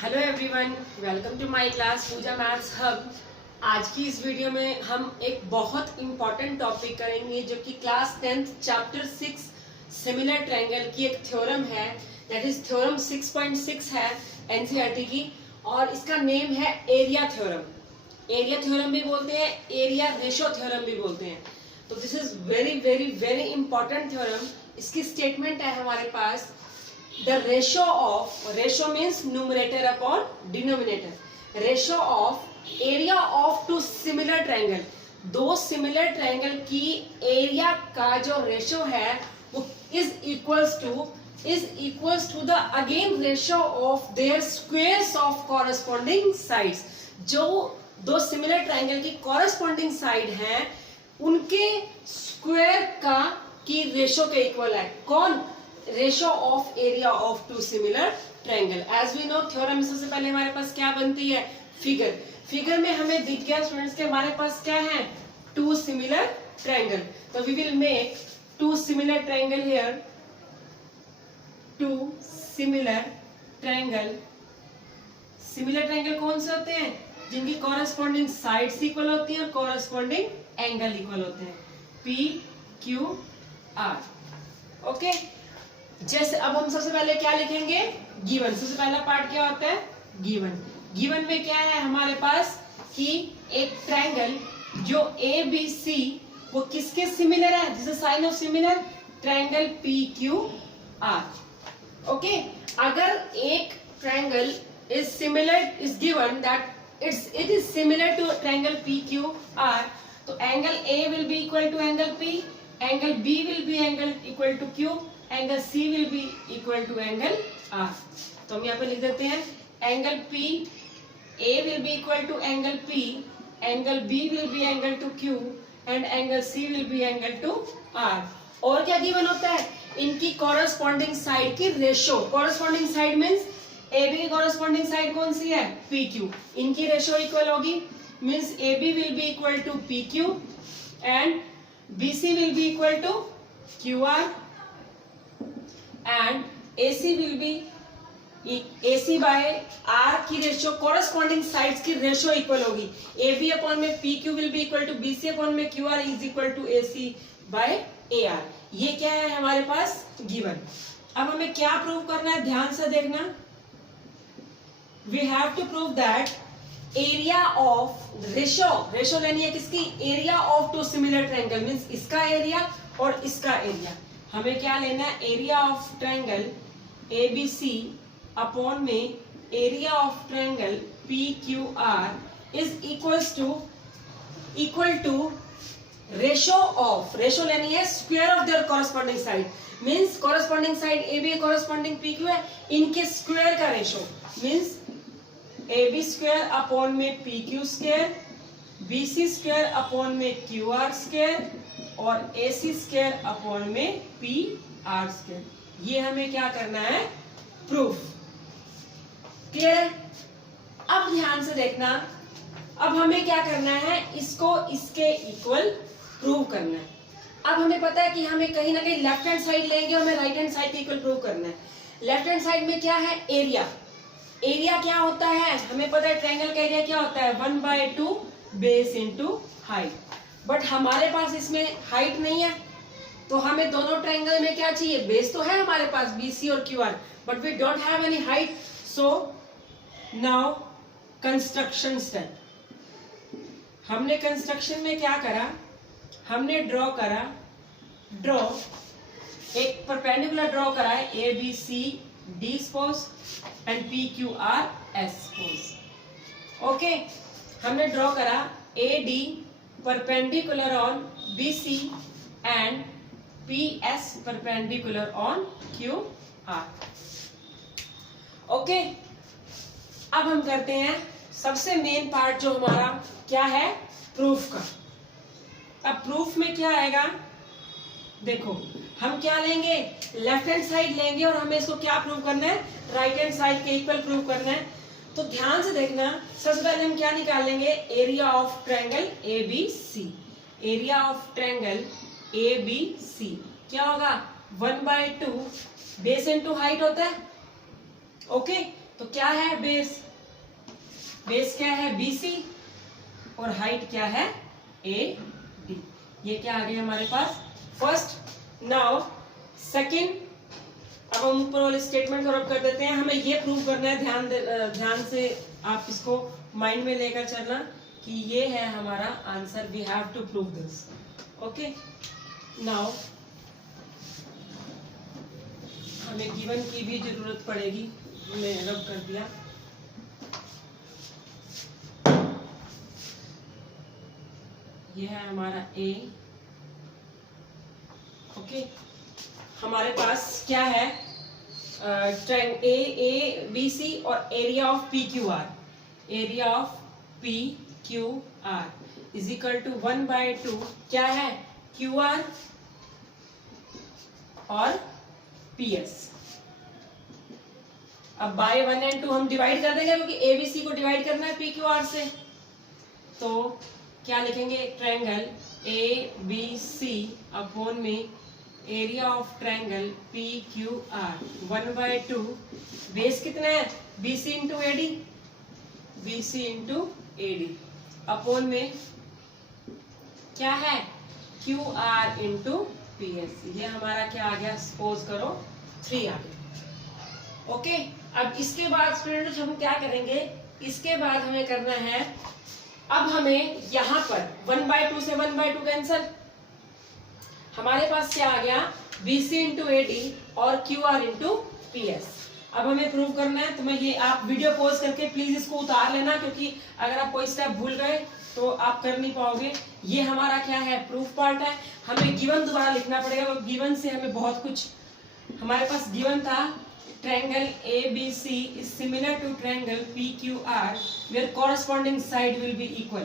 Hello everyone, welcome to my class Pooja maths hub. आज की इस वीडियो में हम एक बहुत इंपॉर्टेंट टॉपिक करेंगे जो कि class 10th chapter 6 similar triangle की एक थ्योरम है, दैट इज थ्योरम 6.6 है एनसीईआरटी की, और इसका नेम है एरिया थ्योरम। एरिया थ्योरम भी बोलते हैं, एरिया रेशो थ्योरम भी बोलते हैं। तो this is very very very important theorem. इसकी स्टेटमेंट है हमारे पास, the ratio means numerator upon denominator, ratio of area of two similar triangle, दो similar triangle की area का जो ratio है वो is equals to the again ratio of their squares of corresponding sides। जो दो similar triangle की corresponding side है उनके square का की ratio के equal है। कौन? Ratio of area of two similar triangle. As we know theorem में सबसे पहले हमारे पास क्या बनती है? फिगर। फिगर में हमें दिख गया स्टूडेंट्स के हमारे पास क्या है? Two similar triangle. तो we will make two similar triangle here, two similar triangle. Similar triangle कौन से होते हैं? जिनकी कॉरेस्पॉन्डिंग साइड्स इक्वल होती हैं और कॉरेस्पॉन्डिंग एंगल इक्वल होते हैं, पी क्यू आर। ओके, जैसे अब हम सबसे पहले क्या लिखेंगे? गिवन। सबसे पहला पार्ट क्या होता है? गिवन। गिवन में क्या है हमारे पास कि एक ट्रायंगल जो ए बी सी वो किसके सिमिलर है? This is sign of similar triangle P Q R. Okay, अगर एक triangle is similar, is given that it is similar to triangle P Q R, तो angle A will be equal to angle P, angle B will be angle equal to Q, angle C will be equal to angle R। तो हम यहाँ पे लिख देते हैं angle P A will be equal to angle P, angle B will be angle to Q and angle C will be angle to R। और क्या given होता है? इनकी कॉरेस्पॉन्डिंग साइड की ratio. Corresponding side means AB की corresponding side कौन सी है? PQ। इनकी रेशो इक्वल होगी, means AB will be equal to PQ and BC will be equal to QR and AC will be AC by R की ratio, corresponding sides की ratio equal होगी। AB upon में PQ will be equal to BC upon में QR is equal to AC by AR। ये क्या है हमारे पास? Given. अब हमें क्या प्रूव करना है? ध्यान से देखना। We have to prove that area of ratio लेनी है किसकी? Area of two similar triangle, means इसका एरिया और इसका एरिया। हमें क्या लेना है? Area of triangle ABC upon में area of triangle PQR is equal to ratio of, ratio लेनी है square of their corresponding side, means corresponding side AB corresponding PQ है, इनके स्क्वायर का ratio, means AB square upon में PQ square, BC square upon में QR square और AC square upon में PR square. ये हमें क्या करना है? प्रूफ। क्लियर है? अब ध्यान से देखना, अब हमें क्या करना है? इसको इसके इक्वल प्रूव करना है। अब हमें पता है कि हमें कहीं ना कहीं लेफ्ट हैंड साइड लेंगे और हमें राइट हैंड साइड के इक्वल प्रूव करना है। लेफ्ट हैंड साइड में क्या है? एरिया। एरिया क्या होता है? हमें पता है ट्रायंगल का एरिया क्या होता है? 1/2 बेस इंटू हाइट। बट हमारे पास इसमें हाइट नहीं है, तो हमें दोनों ट्रायंगल में क्या चाहिए? बेस तो है हमारे पास BC और QR, but we don't have any height. So now construction step. हमने कंस्ट्रक्शन में क्या करा? हमने ड्रॉ एक परपेंडिकुलर ड्रॉ करा है, ABC D suppose and PQR S suppose. Okay, हमने ड्रॉ करा AD perpendicular on BC and PS perpendicular on QR। Okay, अब हम करते हैं सबसे मेन पार्ट जो हमारा क्या है? प्रूफ का। अब प्रूफ में क्या आएगा? देखो, हम क्या लेंगे? लेफ्ट हैंड साइड लेंगे और हमें इसको क्या प्रूव करना है? राइट हैंड साइड के इक्वल प्रूव करना है। तो ध्यान से देखना, सबसे पहले हम क्या निकालेंगे? Area of triangle ABC। Area of triangle ABC क्या होगा? 1/2 बेस इनटू हाइट होता है। ओके, तो क्या है बेस? बेस क्या है? BC और हाइट क्या है? AD। ये क्या आ गया हमारे पास? फर्स्ट। नाउ सेकंड, अब हम ऊपर वाले स्टेटमेंट को रब कर देते हैं। हमें ये प्रूव करना है, ध्यान से आप इसको माइंड में लेकर चलना कि ये है हमारा answer. We have to prove this. Okay, now हमें गिवन की भी जरूरत पड़ेगी। हमने रब कर दिया। ये है हमारा A। ओके, हमारे पास क्या है? ABC और area of PQR। Area of PQR is equal to 1/2 क्या है? QR और PS। अब बाय 1 और 2 हम डिवाइड कर देंगे क्योंकि ABC को डिवाइड करना है PQR से। तो क्या लिखेंगे? ट्रायंगल ABC अपॉन में area of triangle PQR 1/2। Base कितना है? BC into AD। BC into AD upon में क्या है? QR into PS। ये हमारा क्या आ गया? सपोज करो 3 आ गया। ओके, अब इसके बाद स्टूडेंट्स हम क्या करेंगे? इसके बाद हमें करना है, अब हमें यहां पर 1/2 से 1/2 कैंसल। हमारे पास क्या आ गया? BC इंटू AD और QR इंटू PS। अब हमें प्रूव करना है। तो मैं ये, आप वीडियो पॉज करके प्लीज इसको उतार लेना, क्योंकि अगर आप कोई स्टेप भूल गए तो आप कर नहीं पाओगे। ये हमारा क्या है? प्रूफ पार्ट है। हमें गिवन दोबारा लिखना पड़ेगा, तो गिवन से हमें बहुत कुछ, हमारे पास गिवन था triangle ABC is similar to triangle PQR where corresponding side will be equal.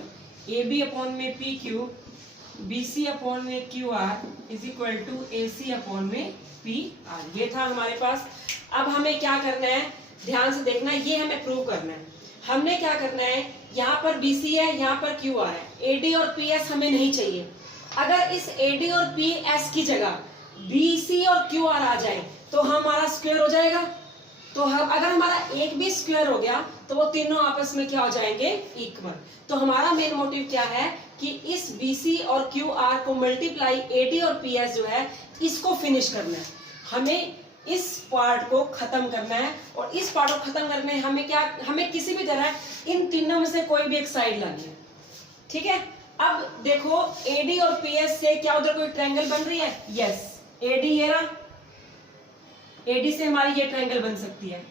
AB upon में PQ, BC upon में QR is equal to AC upon में PR। ये था हमारे पास। अब हमें क्या करना है? ध्यान से देखना, ये हमें प्रूव करना है। हमने क्या करना है? यहाँ पर BC है, यहाँ पर QR है। AD और PS हमें नहीं चाहिए। अगर इस AD और PS की जगह BC और QR आ जाए तो हमारा स्क्वायर हो जाएगा। तो हम, अगर हमारा एक भी स्क्वायर हो गया तो वो तीनों आपस में क्या हो जाएंगे? इक्वल। तो हमारा मेन मोटिव क्या है कि इस BC और QR को मल्टीप्लाई AD और PS जो है इसको फिनिश करना है। हमें इस पार्ट को खत्म करना है, और इस पार्ट को खत्म करने हमें क्या, हमें किसी भी तरह इन तीनों में से कोई भी एक साइड लानी है। ठीक है, अब देखो AD और PS से क्या उधर कोई ट्रायंगल बन रही है? यस, AD ये रहा, AD से हमारी ये ट्रायंगल बन सकती है,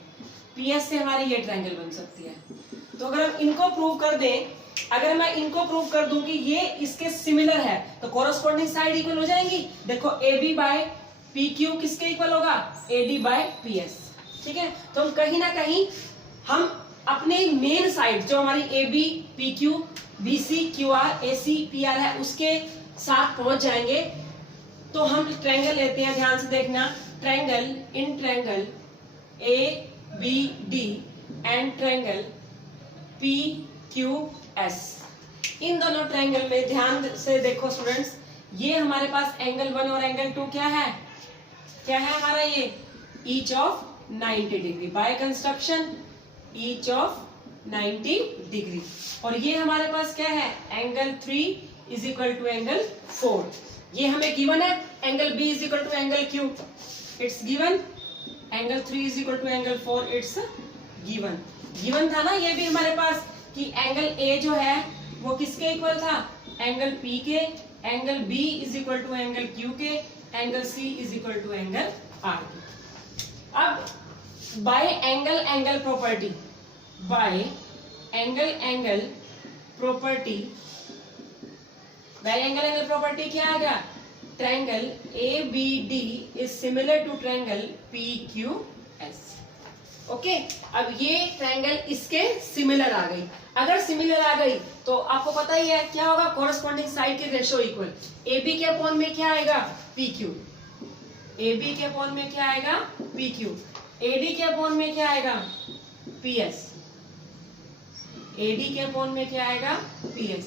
PS से हमारी ये ट्रायंगल बन सकती है। तो अगर हम इनको प्रूव कर दें, अगर मैं इनको प्रूव कर दूं कि ये इसके सिमिलर है, तो कोरस्पॉन्डिंग साइड इक्वल हो जाएंगी। देखो AB बाय PQ किसके इक्वल होगा? AD by PS। ठीक है, तो हम कहीं ना कहीं हम अपने मेन साइड जो हमारी AB PQ BC QR AC PR है उसके साथ पहुंच जाएंगे। तो हम ट्रायंगल लेते हैं, ध्यान से देखना। Triangle in triangle ABD and triangle PQS, इन दोनों ट्रायंगल में ध्यान से देखो स्टूडेंट्स, ये हमारे पास एंगल 1 और एंगल 2 क्या है? क्या है हमारा? ये each of 90 degree by construction, each of 90 degree. और ये हमारे पास क्या है? Angle 3 is equal to angle 4। ये हमें गिवन है। Angle B is equal to angle Q, it's given. Angle 3 is equal to angle 4, it's given. Given था ना ये भी हमारे पास कि एंगल A जो है वो किसके इक्वल था? एंगल P के। Angle B is equal to angle Q के। Angle C is equal to angle R के। अब by angle angle property, by angle angle property, by angle angle property क्या आ गया? Triangle ABD is similar to triangle PQS। Okay, अब ये triangle इसके similar आ गई। अगर सिमिलर आ गई तो आपको पता ही है क्या होगा? कोरस्पॉन्डिंग साइड के रेशो इक्वल। AB के अपॉन में क्या आएगा? PQ। AB के अपॉन में क्या आएगा? PQ। AD के अपॉन में क्या आएगा? PS। AD के अपॉन में क्या आएगा? PS।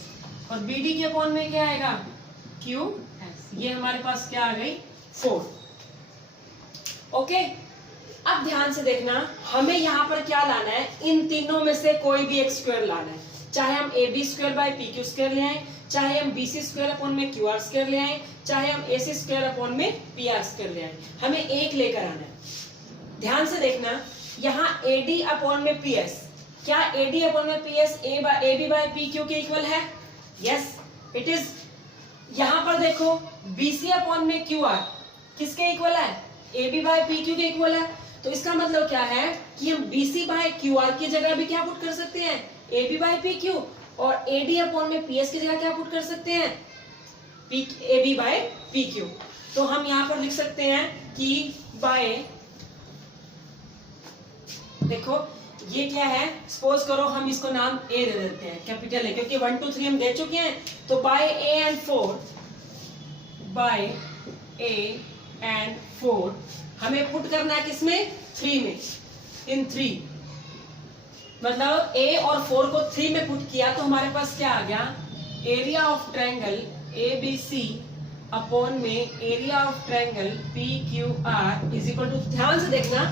और BD के अपॉन में क्या आएगा? QS। ये हमारे पास क्या आ गई? 4। ओके, अब ध्यान से देखना, हमें यहाँ पर क्या लाना है, इन तीनों में से कोई भी एक स्क्वायर लाना है। चाहे हम A B square by P Q square ले आए, चाहे हम बी सी स्क्वायर अपॉन में क्यू आर स्क्वायर ले आए, चाहे हम ए सी स्क्वायर अपॉन में पी आर स्क्वायर ले आए, हमें एक लेकर आना है। ध्यान से देखना, यहाँ ए डी अपॉन में पी एस, क्या ए डी अपॉन में P S A B by P Q के इक्वल है? Yes it is. यहाँ पर देखो बी सी अपॉन में क्यू आर किसके इक्वल है? A B by P Q के इक्वल है। तो इसका मतलब क्या है कि हम B C by Q R की जगह भी क्या पुट कर सकते हैं? A B by P Q, और ए डी अपॉन में पी एस की जगह क्या पुट कर सकते हैं? A B by P Q. तो हम यहाँ पर लिख सकते हैं कि बाय, देखो ये क्या है, सपोज करो हम इसको नाम ए दे देते हैं, कैपिटल ए, क्योंकि 1 2 3 हम दे चुके हैं। तो by A and 4, by A and 4 हमें पुट करना है किसमें? 3 में, इन 3। मतलब ए और 4 को 3 में पुट किया तो हमारे पास क्या आ गया? Area of triangle A B C upon में area of triangle P Q R is equal to, ध्यान से देखना,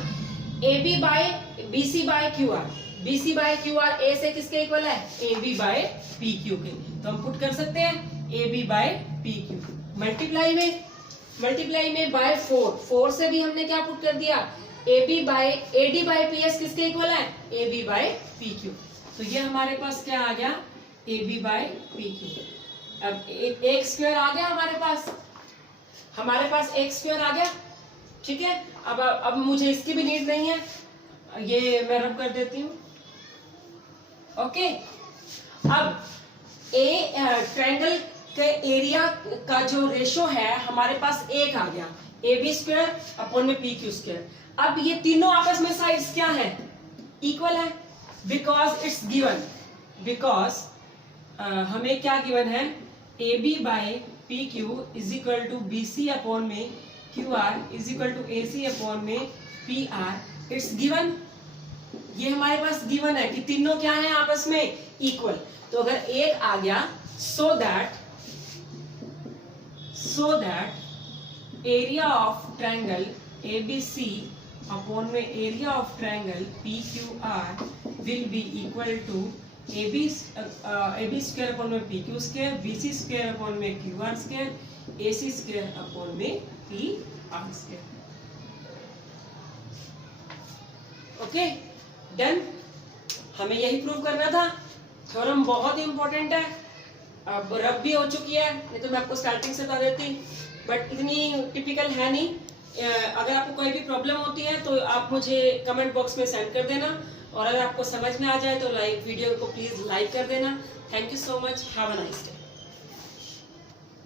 A B by B C by Q R, B C by Q R A से किसके इक्वल है? A B by P Q के। तो हम पुट कर सकते हैं A B by P Q, multiply में बाय 4 से भी हमने क्या पुट कर दिया? ए डी बाय पी एस किसके इक्वल है? A B by P Q. तो ये हमारे पास क्या आ गया? A B by P Q. अब एक स्क्वायर आ गया हमारे पास एक स्क्वायर आ गया, ठीक है। अब मुझे इसकी भी नीड नहीं है, ये मैं रब कर देती हूँ। ओके, अब ट्रायंगल के एरिया का जो रेशो है हमारे पास 1 आ गया, ए बी स्क्वायर अपॉन में पी क्यू स्क्वायर। अब ये तीनों आपस में साइड्स क्या है? इक्वल है, बिकॉज इट्स गिवन, हमें क्या गिवन है? A B by P Q is equal to B C upon में Q R is equal to A C upon में पी आर। इट्स गिवन, ये हमारे पास गिवन है कि तीनों क्या है आपस में? इक्वल। तो अगर एक आ गया, so that area of triangle A B C upon में area of triangle P Q R will be equal to A B square upon में P Q square, B C square upon में Q R square, A C square upon में P R square. Okay done, हमें यही prove करना था। Theorem बहुत ही important है, अब रब भी हो चुकी है, नहीं तो मैं आपको स्टार्टिंग से बता देती, बट इतनी टिपिकल है नहीं। अगर आपको कोई भी प्रॉब्लम होती है तो आप मुझे कमेंट बॉक्स में सेंड कर देना, और अगर आपको समझ में आ जाए तो वीडियो को प्लीज लाइक कर देना। Thank you so much, have a nice day.